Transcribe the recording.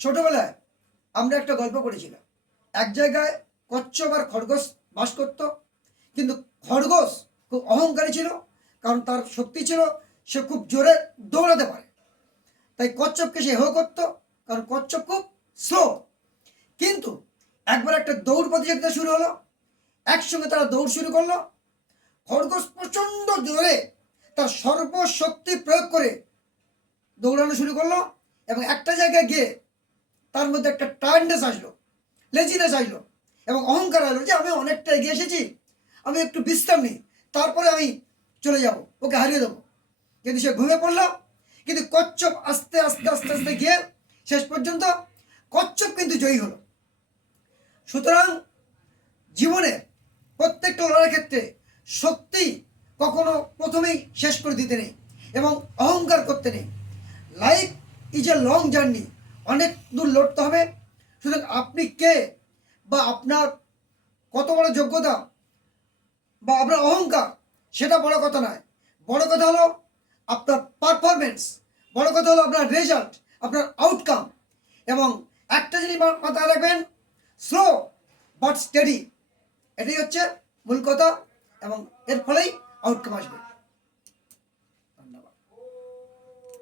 ছোটবেলায় আমরা একটা গল্প পড়েছিলাম। এক জায়গায় কচ্ছপ আর খরগোশ বাস করত, কিন্তু খরগোশ খুব অহংকারী ছিল, কারণ তার শক্তি ছিল সে খুব জোরে দৌড়াতে পারে। তাই কচ্ছপকে সে হেয় করতো, কারণ কচ্ছপ খুব স্লো। কিন্তু একবার একটা দৌড় প্রতিযোগিতা শুরু হলো, একসঙ্গে তারা দৌড় শুরু করলো। খরগোশ প্রচণ্ড জোরে তার সর্বশক্তি প্রয়োগ করে দৌড়ানো শুরু করলো, এবং একটা জায়গায় গিয়ে তার মধ্যে একটা টায়ার্ডনেস আসলো, লেজিনেস আসলো, এবং অহংকার আসলো যে আমি অনেকটা এগিয়ে এসেছি, আমি একটু বিশ্রাম নিই, তারপরে আমি চলে যাব, ওকে হারিয়ে দেবো। কিন্তু সে ঘুমিয়ে পড়লো। কিন্তু কচ্ছপ আস্তে আস্তে আস্তে আস্তে গিয়ে শেষ পর্যন্ত কচ্ছপ কিন্তু জয়ী হলো। সুতরাং জীবনে প্রত্যেকটা লড়াইয়ের ক্ষেত্রে শক্তি কখনো প্রথমেই শেষ করে দিতে নেই এবং অহংকার করতে নেই। Life is a long journey, অনেক দূর লড়তে হবে। সুতরাং আপনি কে বা আপনার কত বড় যোগ্যতা বা আপনার অহংকার, সেটা বড় কথা নয়। বড় কথা হলো আপনার পারফরমেন্স, বড় কথা হলো আপনার রেজাল্ট, আপনার আউটকাম। এবং একটা জিনিস মাথায় রাখবেন, স্লো বাট স্টেডি, এটাই হচ্ছে মূল কথা, এবং এর ফলেই আউটকাম আসবে।